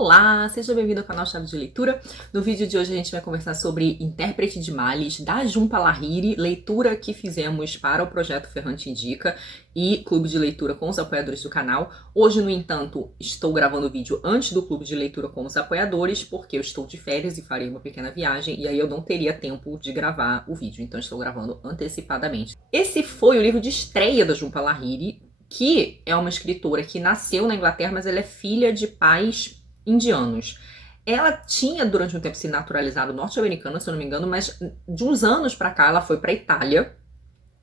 Olá, seja bem-vindo ao canal Chave de Leitura. No vídeo de hoje a gente vai conversar sobre Intérprete de Males, da Jhumpa Lahiri, leitura que fizemos para o projeto Ferrante Indica e clube de leitura com os apoiadores do canal. Hoje, no entanto, estou gravando o vídeo antes do clube de leitura com os apoiadores, porque eu estou de férias e farei uma pequena viagem, e aí eu não teria tempo de gravar o vídeo, então estou gravando antecipadamente. Esse foi o livro de estreia da Jhumpa Lahiri, que é uma escritora que nasceu na Inglaterra, mas ela é filha de pais indianos. Ela tinha durante um tempo se naturalizado norte-americana, se eu não me engano, mas de uns anos pra cá ela foi pra Itália.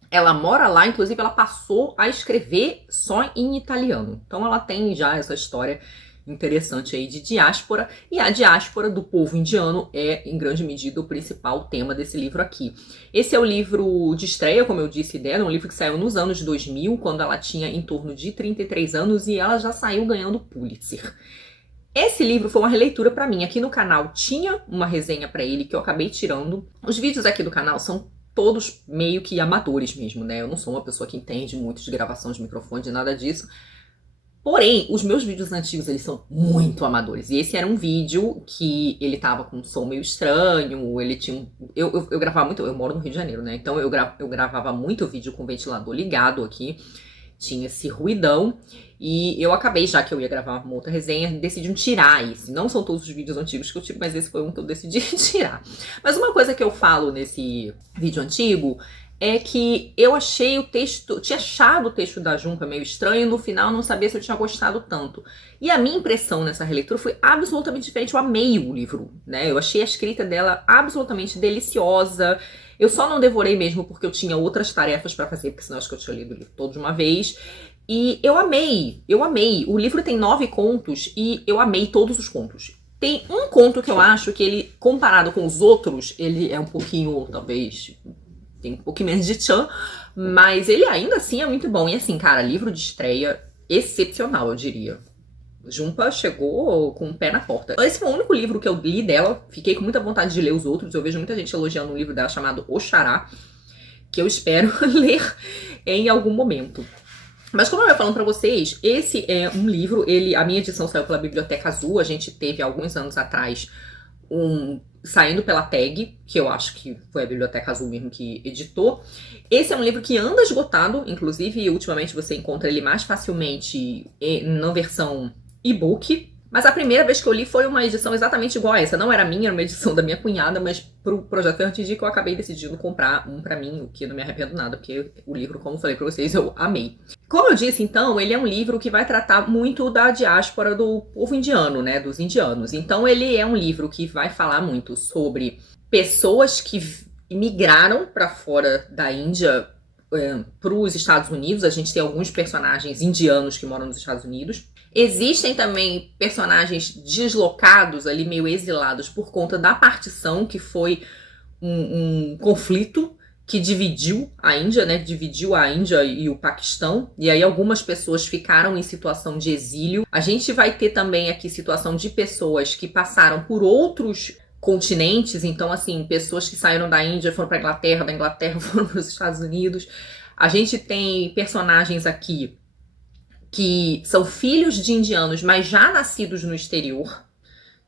Ela mora lá, inclusive ela passou a escrever só em italiano. Então ela tem já essa história interessante aí de diáspora, e a diáspora do povo indiano é, em grande medida, o principal tema desse livro aqui. Esse é o livro de estreia, como eu disse dela, um livro que saiu nos anos 2000, quando ela tinha em torno de 33 anos, e ela já saiu ganhando Pulitzer. Esse livro foi uma releitura pra mim. Aqui no canal tinha uma resenha pra ele que eu acabei tirando. Os vídeos aqui do canal são todos meio que amadores mesmo, né? Eu não sou uma pessoa que entende muito de gravação de microfone, de nada disso. Porém, os meus vídeos antigos, eles são muito amadores. E esse era um vídeo que ele tava com um som meio estranho, ele tinha... Eu gravava muito... Eu moro no Rio de Janeiro, né? Então eu gravava muito vídeo com o ventilador ligado aqui. Tinha esse ruidão. E eu acabei, já que eu ia gravar uma outra resenha, decidi tirar esse. Não são todos os vídeos antigos que eu tiro, mas esse foi um que eu decidi tirar. Mas uma coisa que eu falo nesse vídeo antigo é que eu achei o texto, tinha achado o texto da Jhumpa meio estranho e no final não sabia se eu tinha gostado tanto. E a minha impressão nessa releitura foi absolutamente diferente. Eu amei o livro, né? Eu achei a escrita dela absolutamente deliciosa. Eu só não devorei mesmo porque eu tinha outras tarefas pra fazer, porque senão acho que eu tinha lido o livro todo de uma vez. E eu amei. O livro tem 9 contos e eu amei todos os contos. Tem um conto que eu acho que ele, comparado com os outros, ele é um pouquinho, talvez, tem um pouquinho menos de tchan, mas ele ainda assim é muito bom. E assim, cara, livro de estreia excepcional, eu diria. Jhumpa chegou com o pé na porta. Esse foi o único livro que eu li dela, fiquei com muita vontade de ler os outros. Eu vejo muita gente elogiando um livro dela chamado Oxará, que eu espero ler em algum momento. Mas como eu ia falando pra vocês, esse é um livro, a minha edição saiu pela Biblioteca Azul, a gente teve alguns anos atrás saindo pela Tag, que eu acho que foi a Biblioteca Azul mesmo que editou. Esse é um livro que anda esgotado, inclusive ultimamente você encontra ele mais facilmente na versão e-book. Mas a primeira vez que eu li foi uma edição exatamente igual a essa. Não era minha, era uma edição da minha cunhada, mas pro projeto Ferrante Indica eu acabei decidindo comprar um pra mim, o que eu não me arrependo nada, porque o livro, como eu falei pra vocês, eu amei. Como eu disse, então, ele é um livro que vai tratar muito da diáspora do povo indiano, né, dos indianos. Então ele é um livro que vai falar muito sobre pessoas que migraram pra fora da Índia para os Estados Unidos. A gente tem alguns personagens indianos que moram nos Estados Unidos. Existem também personagens deslocados ali, meio exilados, por conta da partição, que foi um conflito que dividiu a Índia, né? Dividiu a Índia e o Paquistão. E aí algumas pessoas ficaram em situação de exílio. A gente vai ter também aqui situação de pessoas que passaram por outros continentes. Então, assim, pessoas que saíram da Índia foram para a Inglaterra, da Inglaterra foram para os Estados Unidos. A gente tem personagens aqui que são filhos de indianos, mas já nascidos no exterior,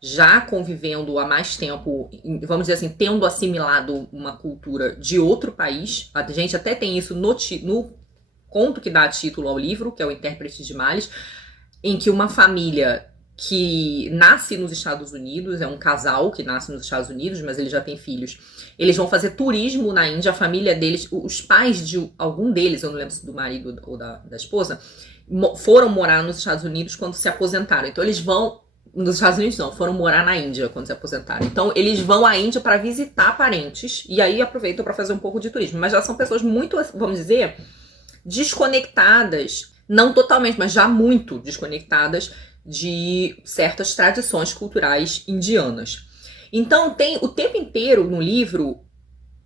já convivendo há mais tempo, vamos dizer assim, tendo assimilado uma cultura de outro país. A gente até tem isso no conto que dá título ao livro, que é o Intérprete de Males, em que uma família que nasce nos Estados Unidos, é um casal que nasce nos Estados Unidos, mas ele já tem filhos, eles vão fazer turismo na Índia, a família deles, os pais de algum deles, eu não lembro se do marido ou da esposa, foram morar nos Estados Unidos quando se aposentaram. Então eles vão... Nos Estados Unidos não, foram morar na Índia quando se aposentaram. Então eles vão à Índia para visitar parentes e aí aproveitam para fazer um pouco de turismo. Mas já são pessoas muito, vamos dizer, desconectadas. Não totalmente, mas já muito desconectadas de certas tradições culturais indianas. Então tem o tempo inteiro no livro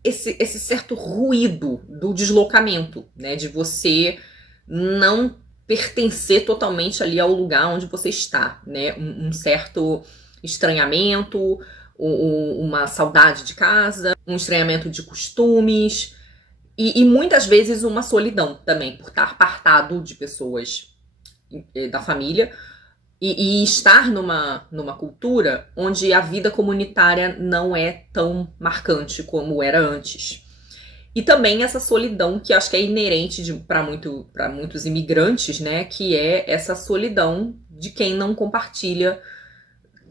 esse certo ruído do deslocamento, né? De você não pertencer totalmente ali ao lugar onde você está, né? Um certo estranhamento, uma saudade de casa, um estranhamento de costumes e muitas vezes uma solidão também, por estar apartado de pessoas da família, e estar numa cultura onde a vida comunitária não é tão marcante como era antes. E também essa solidão que acho que é inerente para muitos imigrantes, né? Que é essa solidão de quem não compartilha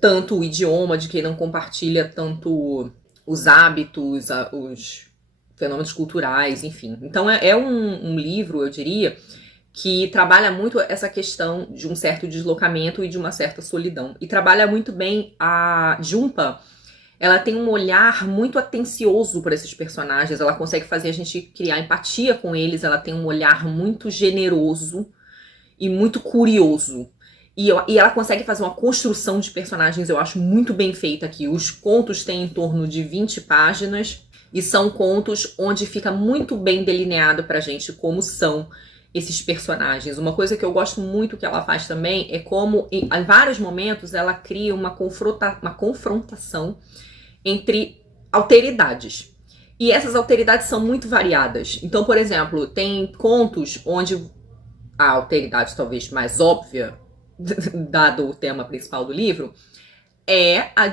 tanto o idioma, de quem não compartilha tanto os hábitos, os fenômenos culturais, enfim. Então é um livro, eu diria, que trabalha muito essa questão de um certo deslocamento e de uma certa solidão. E trabalha muito bem a Jhumpa. Ela tem um olhar muito atencioso para esses personagens, ela consegue fazer a gente criar empatia com eles, ela tem um olhar muito generoso e muito curioso. E ela consegue fazer uma construção de personagens, eu acho, muito bem feita aqui. Os contos têm em torno de 20 páginas e são contos onde fica muito bem delineado pra gente como são esses personagens. Uma coisa que eu gosto muito que ela faz também é como, em vários momentos, ela cria uma confrontação entre alteridades. E essas alteridades são muito variadas. Então, por exemplo, tem contos onde a alteridade talvez mais óbvia, dado o tema principal do livro, é a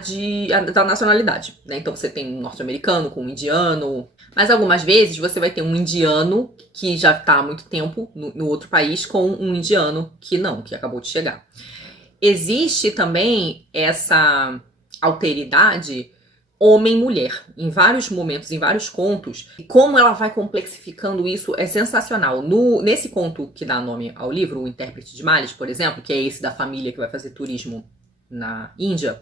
da nacionalidade, né? Então você tem um norte-americano com um indiano, mas algumas vezes você vai ter um indiano que já está há muito tempo no outro país com um indiano que acabou de chegar. Existe também essa alteridade homem-mulher, em vários momentos, em vários contos. E como ela vai complexificando isso é sensacional. Nesse conto que dá nome ao livro, O Intérprete de Males, por exemplo, que é esse da família que vai fazer turismo na Índia,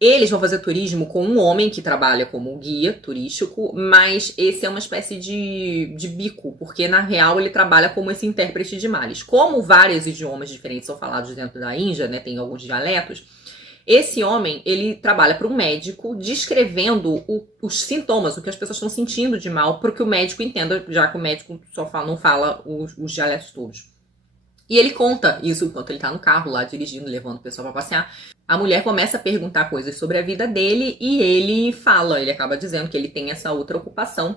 eles vão fazer turismo com um homem que trabalha como guia turístico, mas esse é uma espécie de bico, porque na real ele trabalha como esse intérprete de males. Como vários idiomas diferentes são falados dentro da Índia, né, tem alguns dialetos, esse homem, ele trabalha para um médico descrevendo os sintomas, o que as pessoas estão sentindo de mal, para que o médico entenda, já que o médico não fala os dialetos todos. E ele conta isso enquanto ele tá no carro lá, dirigindo, levando o pessoal pra passear. A mulher começa a perguntar coisas sobre a vida dele e ele acaba dizendo que ele tem essa outra ocupação.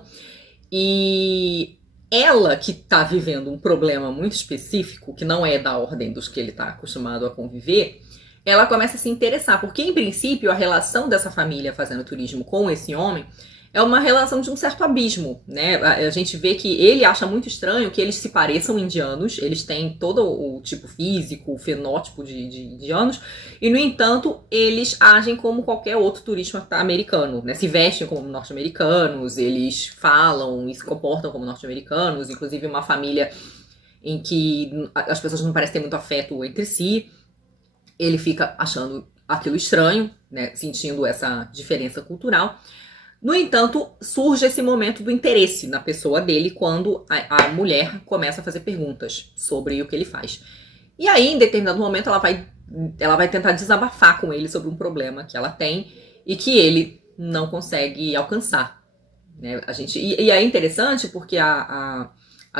E ela, que tá vivendo um problema muito específico, que não é da ordem dos que ele tá acostumado a conviver, ela começa a se interessar, porque em princípio a relação dessa família fazendo turismo com esse homem é uma relação de um certo abismo, né? A gente vê que ele acha muito estranho que eles se pareçam indianos, eles têm todo o tipo físico, o fenótipo de indianos, e no entanto eles agem como qualquer outro turista americano, né? Se vestem como norte-americanos, eles falam e se comportam como norte-americanos, inclusive uma família em que as pessoas não parecem ter muito afeto entre si. Ele fica achando aquilo estranho, né? Sentindo essa diferença cultural. No entanto, surge esse momento do interesse na pessoa dele quando a mulher começa a fazer perguntas sobre o que ele faz. E aí, em determinado momento, ela vai tentar desabafar com ele sobre um problema que ela tem e que ele não consegue alcançar. Né? E é interessante porque a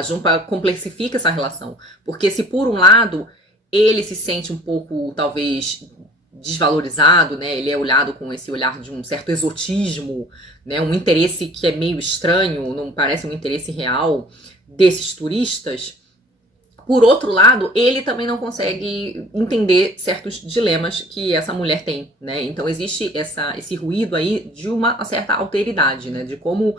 Jhumpa complexifica essa relação. Porque se por um lado ele se sente um pouco, talvez, desvalorizado, né? Ele é olhado com esse olhar de um certo exotismo, né? Um interesse que é meio estranho, não parece um interesse real desses turistas. Por outro lado, ele também não consegue entender certos dilemas que essa mulher tem, né? Então existe esse ruído aí de uma certa alteridade, né? De como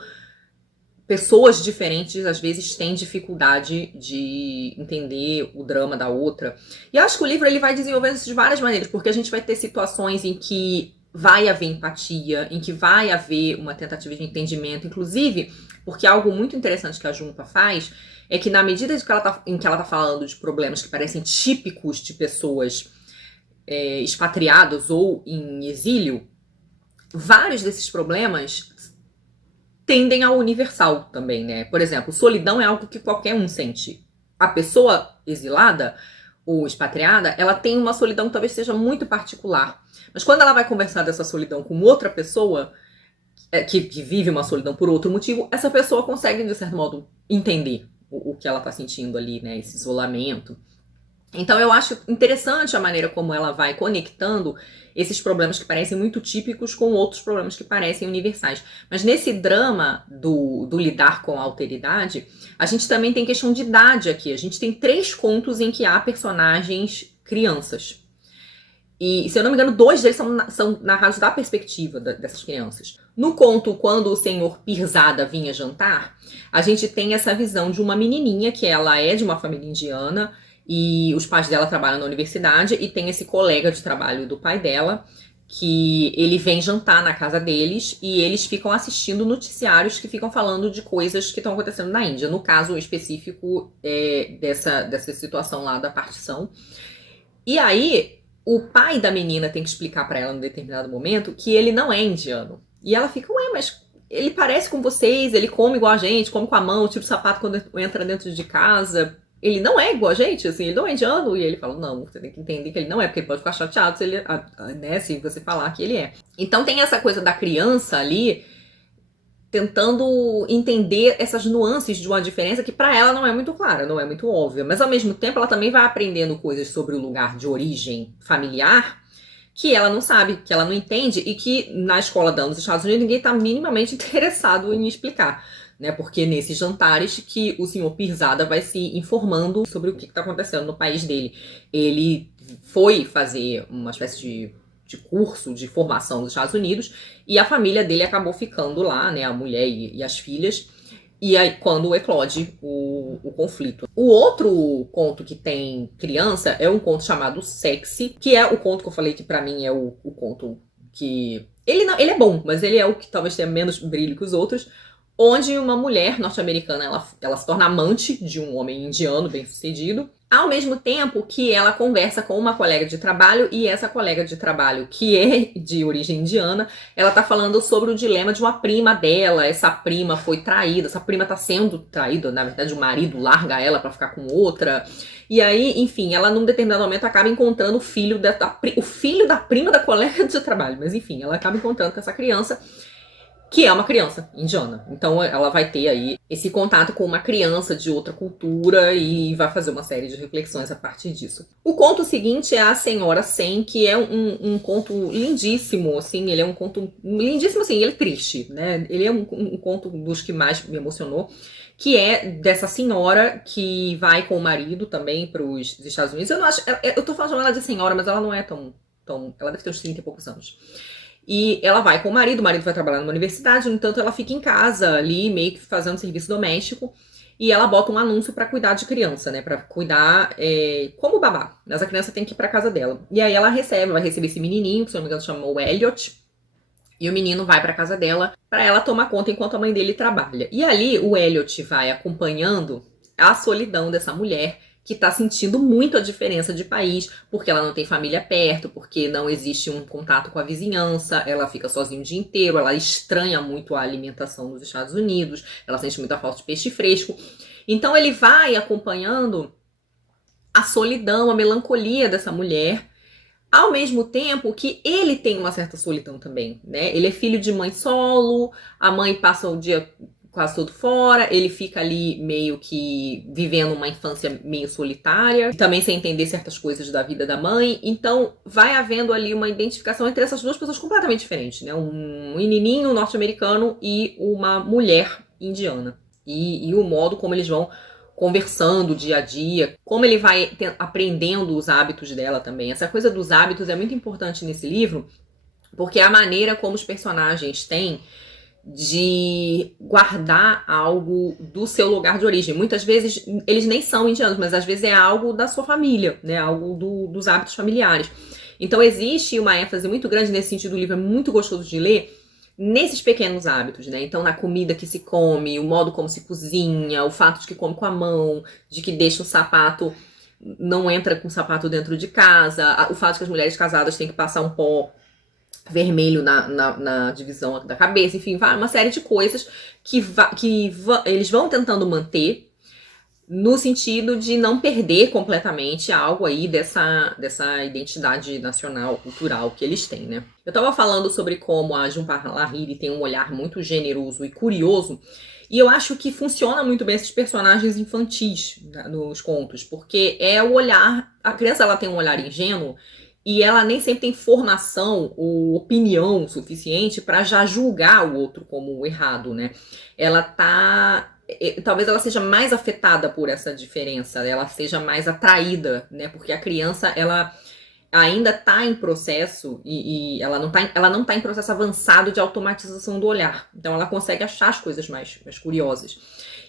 pessoas diferentes, às vezes, têm dificuldade de entender o drama da outra. E acho que o livro ele vai desenvolvendo isso de várias maneiras, porque a gente vai ter situações em que vai haver empatia, em que vai haver uma tentativa de entendimento, inclusive, porque algo muito interessante que a Jhumpa faz é que na medida em que ela tá falando de problemas que parecem típicos de pessoas expatriadas ou em exílio, vários desses problemas tendem ao universal também, né? Por exemplo, solidão é algo que qualquer um sente. A pessoa exilada ou expatriada, ela tem uma solidão que talvez seja muito particular. Mas quando ela vai conversar dessa solidão com outra pessoa que vive uma solidão por outro motivo, essa pessoa consegue, de certo modo, entender o que ela tá sentindo ali, né? Esse isolamento. Então eu acho interessante a maneira como ela vai conectando esses problemas que parecem muito típicos com outros problemas que parecem universais. Mas nesse drama do lidar com a alteridade, a gente também tem questão de idade aqui. A gente tem 3 contos em que há personagens crianças. E, se eu não me engano, 2 deles são narrados da perspectiva dessas crianças. No conto, quando o senhor Pirzada vinha jantar, a gente tem essa visão de uma menininha que ela é de uma família indiana e os pais dela trabalham na universidade e tem esse colega de trabalho do pai dela que ele vem jantar na casa deles e eles ficam assistindo noticiários que ficam falando de coisas que estão acontecendo na Índia. No caso específico dessa situação lá da partição. E aí, o pai da menina tem que explicar pra ela num determinado momento que ele não é indiano. E ela fica, ué, mas ele parece com vocês, ele come igual a gente, come com a mão, tira o sapato quando entra dentro de casa. Ele não é igual a gente, assim, ele não é indiano. E ele fala, não, você tem que entender que ele não é, porque ele pode ficar chateado se, ele, né, se você falar que ele é. Então tem essa coisa da criança ali tentando entender essas nuances de uma diferença que para ela não é muito clara, não é muito óbvia. Mas ao mesmo tempo ela também vai aprendendo coisas sobre o lugar de origem familiar que ela não sabe, que ela não entende e que na escola dela nos Estados Unidos ninguém está minimamente interessado em explicar. Né, porque nesses jantares que o senhor Pirzada vai se informando sobre o que está acontecendo no país dele. Ele foi fazer uma espécie de curso de formação nos Estados Unidos e a família dele acabou ficando lá, né, a mulher e as filhas, e aí quando eclode o conflito. O outro conto que tem criança é um conto chamado Sexy, que é o conto que eu falei que pra mim é o conto que... Ele é bom, mas ele é o que talvez tenha menos brilho que os outros, onde uma mulher norte-americana ela se torna amante de um homem indiano bem-sucedido, ao mesmo tempo que ela conversa com uma colega de trabalho, e essa colega de trabalho, que é de origem indiana, ela tá falando sobre o dilema de uma prima dela. Essa prima foi traída, essa prima tá sendo traída, na verdade o marido larga ela pra ficar com outra. E aí, enfim, ela num determinado momento acaba encontrando o filho da prima da colega de trabalho. Mas enfim, ela acaba encontrando com essa criança, que é uma criança indiana. Então ela vai ter aí esse contato com uma criança de outra cultura e vai fazer uma série de reflexões a partir disso. O conto seguinte é A Senhora Sem, que é um conto lindíssimo, assim, ele é um conto lindíssimo, assim, ele é triste, né? Ele é um conto dos que mais me emocionou, que é dessa senhora que vai com o marido também para os Estados Unidos. Eu não acho, eu tô falando ela de senhora, mas ela não é tão ela deve ter uns 30 e poucos anos. E ela vai com o marido vai trabalhar numa universidade, no entanto ela fica em casa ali, meio que fazendo serviço doméstico, e ela bota um anúncio pra cuidar de criança, né, pra cuidar como babá, mas a criança tem que ir pra casa dela. E aí ela vai receber esse menininho, que se não me engano chamou Elliot, e o menino vai pra casa dela pra ela tomar conta enquanto a mãe dele trabalha. E ali o Elliot vai acompanhando a solidão dessa mulher, que está sentindo muito a diferença de país, porque ela não tem família perto, porque não existe um contato com a vizinhança, ela fica sozinha o dia inteiro, ela estranha muito a alimentação nos Estados Unidos, ela sente muita falta de peixe fresco. Então ele vai acompanhando a solidão, a melancolia dessa mulher, ao mesmo tempo que ele tem uma certa solidão também, né? Ele é filho de mãe solo, a mãe passa o dia quase todo fora, ele fica ali meio que vivendo uma infância meio solitária, também sem entender certas coisas da vida da mãe. Então vai havendo ali uma identificação entre essas duas pessoas completamente diferentes, né? Um menininho norte-americano e uma mulher indiana. E o modo como eles vão conversando dia a dia, como ele vai aprendendo os hábitos dela também. Essa coisa dos hábitos é muito importante nesse livro, porque é a maneira como os personagens têm de guardar algo do seu lugar de origem. Muitas vezes eles nem são indianos, mas às vezes é algo da sua família, né? Algo dos hábitos familiares. Então existe uma ênfase muito grande nesse sentido. O livro é muito gostoso de ler nesses pequenos hábitos, né? Então na comida que se come, o modo como se cozinha, o fato de que come com a mão, de que deixa o sapato, não entra com o sapato dentro de casa, o fato de que as mulheres casadas têm que passar um pó vermelho na divisão da cabeça, enfim, uma série de coisas que eles vão tentando manter no sentido de não perder completamente algo aí dessa identidade nacional, cultural que eles têm, né? Eu tava falando sobre como a Jhumpa Lahiri tem um olhar muito generoso e curioso, e eu acho que funciona muito bem esses personagens infantis, né, nos contos, porque é o olhar, a criança ela tem um olhar ingênuo, e ela nem sempre tem formação ou opinião suficiente para já julgar o outro como errado, né? Ela talvez ela seja mais afetada por essa diferença, ela seja mais atraída, né? Porque a criança, ela ainda está em processo e ela não tá em processo avançado de automatização do olhar. Então ela consegue achar as coisas mais curiosas.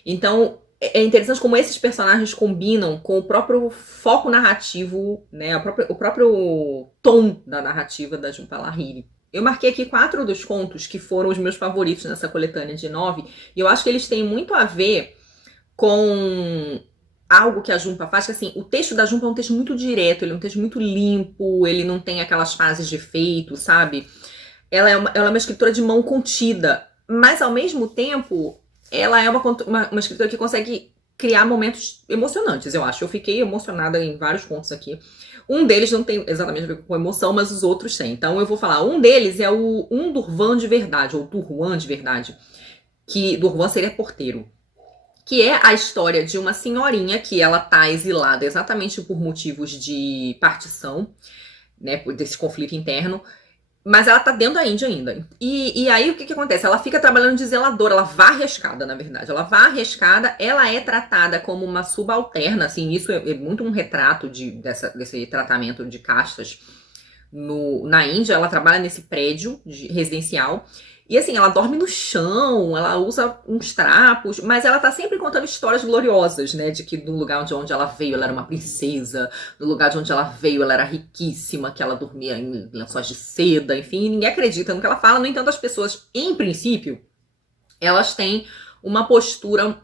Então é interessante como esses personagens combinam com o próprio foco narrativo, né, o próprio tom da narrativa da Jhumpa Lahiri. Eu marquei aqui 4 dos contos que foram os meus favoritos nessa coletânea de 9, e eu acho que eles têm muito a ver com algo que a Jhumpa faz, que assim, o texto da Jhumpa é um texto muito direto, ele é um texto muito limpo, ele não tem aquelas fases de efeito, sabe? Ela é uma escritora de mão contida, mas ao mesmo tempo, ela é uma escritora que consegue criar momentos emocionantes, eu acho. Eu fiquei emocionada em vários contos aqui. Um deles não tem exatamente a ver com emoção, mas os outros têm. Então eu vou falar, um deles é o Durvan de Verdade, ou Durvan de Verdade, que Durvan seria porteiro. Que é a história de uma senhorinha que ela tá exilada exatamente por motivos de partição, né, desse conflito interno, mas ela tá dentro da Índia ainda. E aí o que acontece? Ela fica trabalhando de zeladora, ela varre a escada, na verdade. Ela varre a escada, ela é tratada como uma subalterna, assim, isso é muito um retrato desse tratamento de castas na Índia. Ela trabalha nesse prédio residencial. E assim, ela dorme no chão, ela usa uns trapos, mas ela tá sempre contando histórias gloriosas, né? De que no lugar de onde ela veio, ela era uma princesa, no lugar de onde ela veio, ela era riquíssima, que ela dormia em lençóis de seda, enfim, ninguém acredita no que ela fala. No entanto, as pessoas, em princípio, elas têm uma postura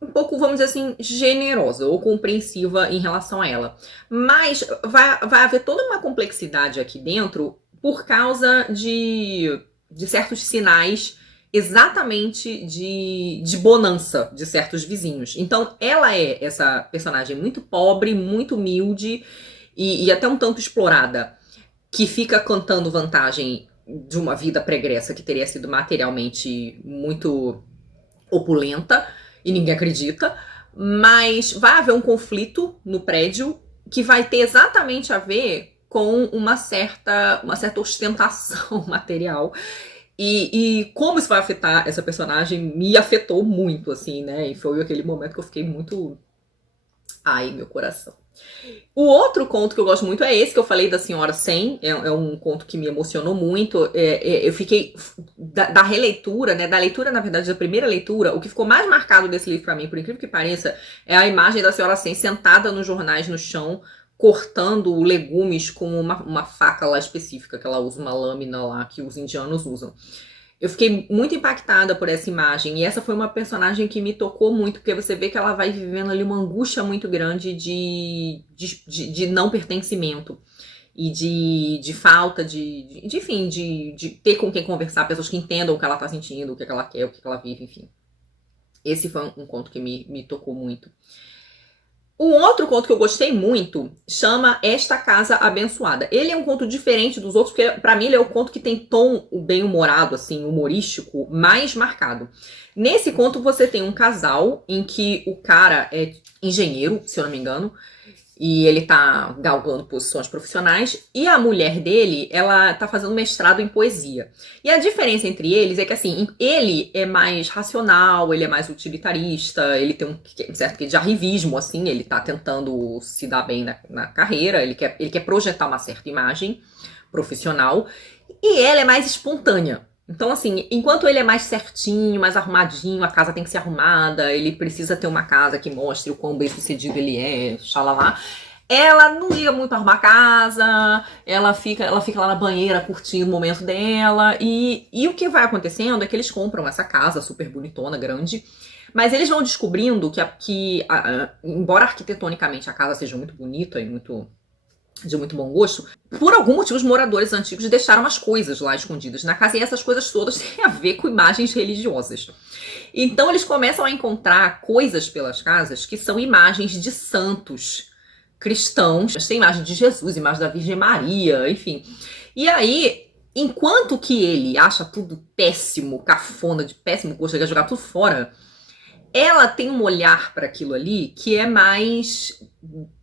um pouco, vamos dizer assim, generosa ou compreensiva em relação a ela. Mas vai haver toda uma complexidade aqui dentro por causa de certos sinais exatamente de bonança de certos vizinhos. Então ela é essa personagem muito pobre, muito humilde e até um tanto explorada, que fica cantando vantagem de uma vida pregressa que teria sido materialmente muito opulenta e ninguém acredita, mas vai haver um conflito no prédio que vai ter exatamente a ver com uma certa ostentação material. E como isso vai afetar essa personagem me afetou muito, assim, né? E foi aquele momento que eu fiquei muito... Ai, meu coração. O outro conto que eu gosto muito é esse que eu falei da Senhora Sem. É um conto que me emocionou muito. Eu fiquei... Da releitura, né? Da leitura, na verdade, da primeira leitura, o que ficou mais marcado desse livro pra mim, por incrível que pareça, é a imagem da Senhora Sem sentada nos jornais no chão, cortando legumes com uma faca lá específica, que ela usa, uma lâmina lá que os indianos usam. Eu fiquei muito impactada por essa imagem, e essa foi uma personagem que me tocou muito, porque você vê que ela vai vivendo ali uma angústia muito grande de não pertencimento, e de falta enfim, de ter com quem conversar, pessoas que entendam o que ela tá sentindo, o que ela quer, o que ela vive, enfim. Esse foi um conto que me tocou muito. Um outro conto que eu gostei muito chama Esta Casa Abençoada. Ele é um conto diferente dos outros, porque pra mim ele é o conto que tem tom bem-humorado, assim, humorístico, mais marcado. Nesse conto você tem um casal em que o cara é engenheiro, se eu não me engano, e ele tá galgando posições profissionais, e a mulher dele, ela tá fazendo mestrado em poesia. E a diferença entre eles é que, assim, ele é mais racional, ele é mais utilitarista, ele tem um certo quê de arrivismo, assim, ele tá tentando se dar bem na carreira, ele quer projetar uma certa imagem profissional, e ela é mais espontânea. Então, assim, enquanto ele é mais certinho, mais arrumadinho, a casa tem que ser arrumada, ele precisa ter uma casa que mostre o quão bem sucedido ele é, xalala. Ela não liga muito pra arrumar a casa, ela fica lá na banheira curtindo o momento dela, e o que vai acontecendo é que eles compram essa casa super bonitona, grande, mas eles vão descobrindo que embora arquitetonicamente a casa seja muito bonita e de muito bom gosto, por algum motivo os moradores antigos deixaram as coisas lá escondidas na casa, e essas coisas todas têm a ver com imagens religiosas. Então eles começam a encontrar coisas pelas casas que são imagens de santos cristãos, tem imagem de Jesus, imagem da Virgem Maria, enfim. E aí, enquanto que ele acha tudo péssimo, cafona, de péssimo gosto, ele quer jogar tudo fora, ela tem um olhar para aquilo ali que é mais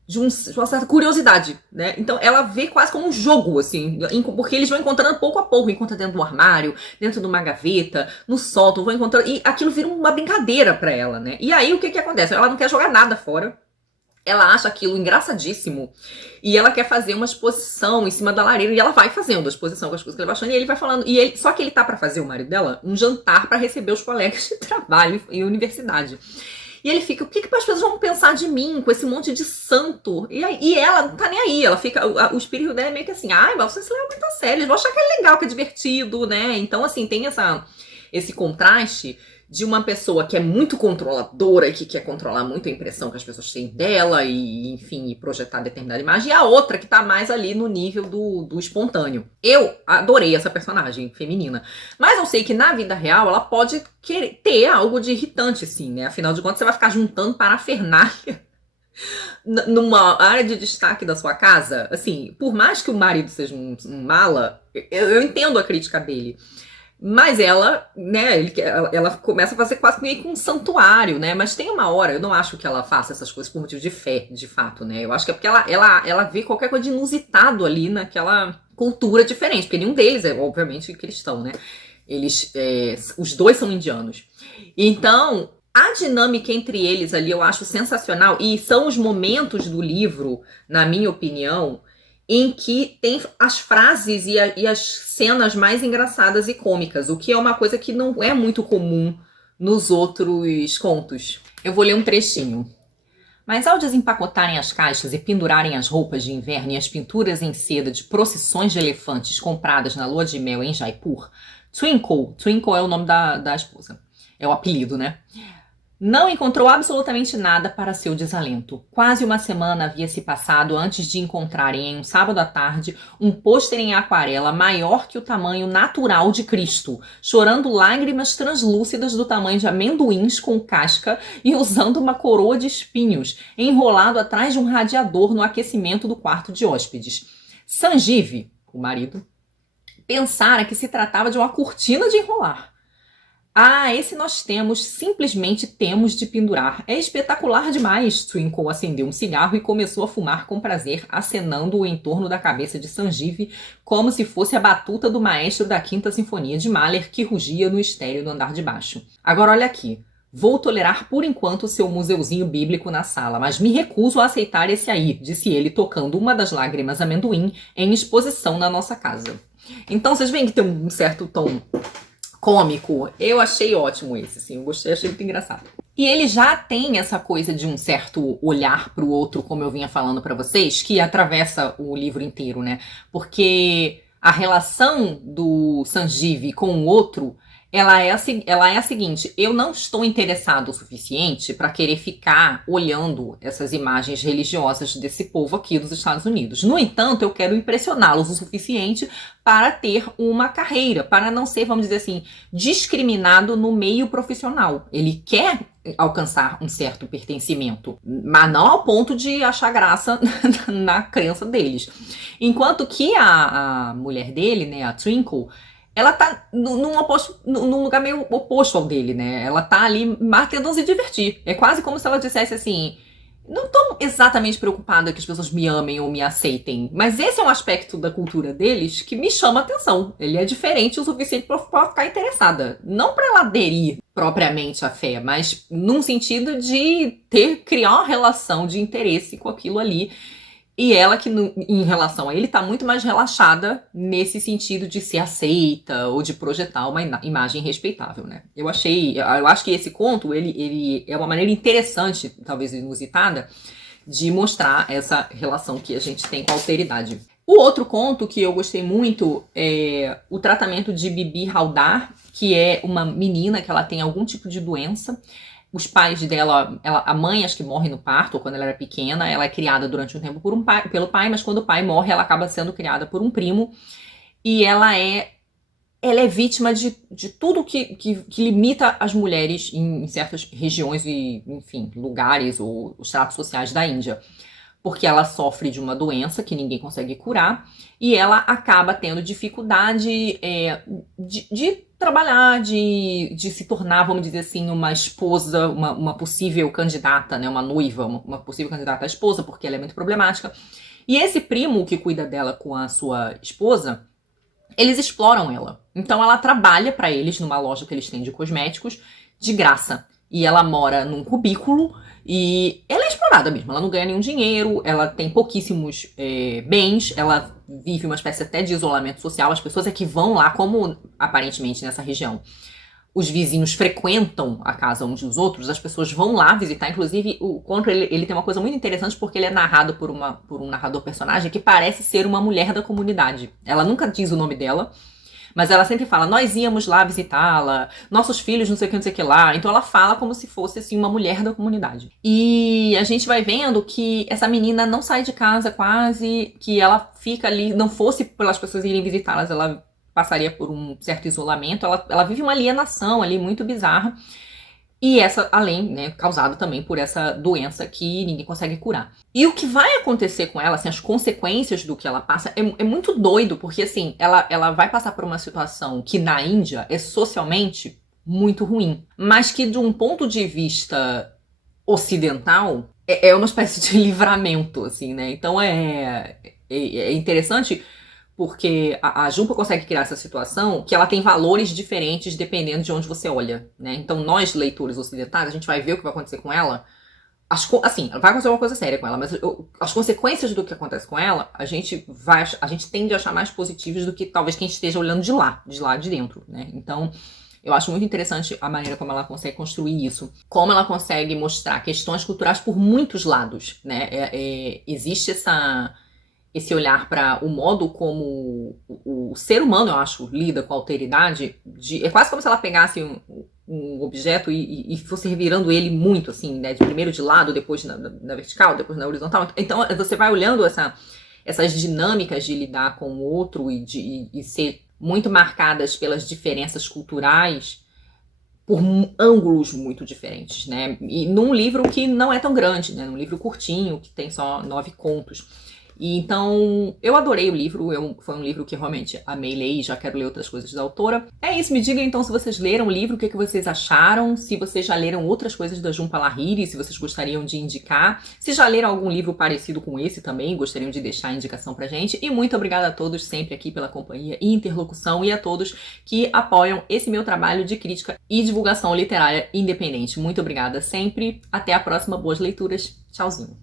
de uma certa curiosidade, né? Então ela vê quase como um jogo, assim, porque eles vão encontrando pouco a pouco, encontra dentro do armário, dentro de uma gaveta, no sótão, vão encontrando, e aquilo vira uma brincadeira pra ela, né? E aí o que acontece? Ela não quer jogar nada fora, ela acha aquilo engraçadíssimo e ela quer fazer uma exposição em cima da lareira e ela vai fazendo a exposição com as coisas que ele vai achando e ele vai falando. Só que ele tá pra fazer, o marido dela, um jantar pra receber os colegas de trabalho e universidade. E ele fica, o que as pessoas vão pensar de mim com esse monte de santo? E ela não tá nem aí, ela fica, o espírito dela é meio que assim, ai, mas você se leva muito a sério, eles vão achar que é legal, que é divertido, né? Então, assim, tem esse contraste de uma pessoa que é muito controladora e que quer controlar muito a impressão que as pessoas têm dela e, enfim, e projetar determinada imagem, e a outra que tá mais ali no nível do espontâneo. Eu adorei essa personagem feminina, mas eu sei que na vida real ela pode querer ter algo de irritante, assim, né? Afinal de contas, você vai ficar juntando parafernália numa área de destaque da sua casa. Assim, por mais que o marido seja um mala, eu entendo a crítica dele. Mas ela, né, ela começa a fazer quase meio que um santuário, né? Mas tem uma hora, eu não acho que ela faça essas coisas por motivo de fé, de fato, né? Eu acho que é porque ela vê qualquer coisa de inusitado ali naquela cultura diferente. Porque nenhum deles é, obviamente, cristão, né? Os dois são indianos. Então, a dinâmica entre eles ali eu acho sensacional. E são os momentos do livro, na minha opinião, em que tem as frases e as cenas mais engraçadas e cômicas, o que é uma coisa que não é muito comum nos outros contos. Eu vou ler um trechinho. Mas ao desempacotarem as caixas e pendurarem as roupas de inverno e as pinturas em seda de procissões de elefantes compradas na lua de mel em Jaipur, Twinkle é o nome da esposa, é o apelido, né? Não encontrou absolutamente nada para seu desalento. Quase uma semana havia se passado antes de encontrarem, em um sábado à tarde, um pôster em aquarela maior que o tamanho natural de Cristo, chorando lágrimas translúcidas do tamanho de amendoins com casca e usando uma coroa de espinhos, enrolado atrás de um radiador no aquecimento do quarto de hóspedes. Sanjeev, o marido, pensara que se tratava de uma cortina de enrolar. Ah, esse nós simplesmente temos de pendurar. É espetacular demais. Twinkle acendeu um cigarro e começou a fumar com prazer, acenando-o em torno da cabeça de Sanjeev, como se fosse a batuta do maestro da Quinta Sinfonia de Mahler que rugia no estéreo do andar de baixo. Agora olha aqui. Vou tolerar por enquanto seu museuzinho bíblico na sala, mas me recuso a aceitar esse aí, disse ele, tocando uma das lágrimas amendoim em exposição na nossa casa. Então vocês veem que tem um certo tom cômico. Eu achei ótimo esse, assim, eu gostei, achei muito engraçado. E ele já tem essa coisa de um certo olhar pro outro, como eu vinha falando pra vocês, que atravessa o livro inteiro, né? Porque a relação do Sanjeev com o outro, ela é a seguinte: eu não estou interessado o suficiente para querer ficar olhando essas imagens religiosas desse povo aqui dos Estados Unidos. No entanto, eu quero impressioná-los o suficiente para ter uma carreira, para não ser, vamos dizer assim, discriminado no meio profissional. Ele quer alcançar um certo pertencimento, mas não ao ponto de achar graça na crença deles. Enquanto que a mulher dele, né, a Twinkle, ela tá num lugar meio oposto ao dele, né? Ela tá ali tentando se divertir. É quase como se ela dissesse assim: não tô exatamente preocupada que as pessoas me amem ou me aceitem, mas esse é um aspecto da cultura deles que me chama a atenção. Ele é diferente o suficiente pra ficar interessada. Não pra ela aderir propriamente à fé, mas num sentido de criar uma relação de interesse com aquilo ali. E ela que, em relação a ele, tá muito mais relaxada nesse sentido de ser aceita ou de projetar uma imagem respeitável, né? Eu acho que esse conto, ele é uma maneira interessante, talvez inusitada, de mostrar essa relação que a gente tem com a alteridade. O outro conto que eu gostei muito é o tratamento de Bibi Haldar, que é uma menina que ela tem algum tipo de doença. Os pais dela, a mãe acho que morre no parto, ou quando ela era pequena, ela é criada durante um tempo pelo pai, mas quando o pai morre, ela acaba sendo criada por um primo, e ela é vítima de tudo que limita as mulheres em certas regiões e, enfim, lugares ou os tratos sociais da Índia. Porque ela sofre de uma doença que ninguém consegue curar, e ela acaba tendo dificuldade de trabalhar, de se tornar, vamos dizer assim, uma esposa, uma possível candidata, né, uma noiva, uma possível candidata à esposa, porque ela é muito problemática. E esse primo que cuida dela com a sua esposa, eles exploram ela. Então ela trabalha para eles numa loja que eles têm de cosméticos de graça. E ela mora num cubículo e ela é explorada explorada mesmo. Ela não ganha nenhum dinheiro, ela tem pouquíssimos bens, ela vive uma espécie até de isolamento social. As pessoas é que vão lá, como aparentemente nessa região os vizinhos frequentam a casa uns dos outros, as pessoas vão lá visitar. Inclusive, o conto ele tem uma coisa muito interessante, porque ele é narrado por um narrador personagem que parece ser uma mulher da comunidade. Ela nunca diz o nome dela, mas ela sempre fala, nós íamos lá visitá-la, nossos filhos não sei o que lá. Então ela fala como se fosse assim, uma mulher da comunidade. E a gente vai vendo que essa menina não sai de casa quase, que ela fica ali, não fosse pelas pessoas irem visitá-las, ela passaria por um certo isolamento. Ela vive uma alienação ali muito bizarra. E essa, além, né, causado também por essa doença que ninguém consegue curar. E o que vai acontecer com ela, assim, as consequências do que ela passa, é muito doido, porque, assim, ela vai passar por uma situação que na Índia é socialmente muito ruim, mas que de um ponto de vista ocidental é uma espécie de livramento, assim, né? Então é interessante porque a Junpa consegue criar essa situação que ela tem valores diferentes dependendo de onde você olha, né? Então nós, leitores ocidentais, a gente vai ver o que vai acontecer com ela. Assim, vai acontecer uma coisa séria com ela, mas as consequências do que acontece com ela, a gente tende a achar mais positivas do que talvez quem esteja olhando de lá de dentro, né? Então, eu acho muito interessante a maneira como ela consegue construir isso. Como ela consegue mostrar questões culturais por muitos lados, né? Existe esse olhar para o modo como o ser humano, eu acho, lida com a alteridade. É quase como se ela pegasse um objeto e fosse revirando ele muito, assim, né? Primeiro de lado, depois na vertical, depois na horizontal. Então você vai olhando essas dinâmicas de lidar com o outro e ser muito marcadas pelas diferenças culturais por ângulos muito diferentes, né? E num livro que não é tão grande, né? Num livro curtinho, que tem só 9 contos. E então, eu adorei o livro, foi um livro que realmente amei ler e já quero ler outras coisas da autora. É isso, me digam então se vocês leram o livro, o que vocês acharam, se vocês já leram outras coisas da Jhumpa Lahiri, se vocês gostariam de indicar, se já leram algum livro parecido com esse também, gostariam de deixar a indicação pra gente. E muito obrigada a todos sempre aqui pela companhia e interlocução e a todos que apoiam esse meu trabalho de crítica e divulgação literária independente. Muito obrigada sempre, até a próxima, boas leituras, tchauzinho.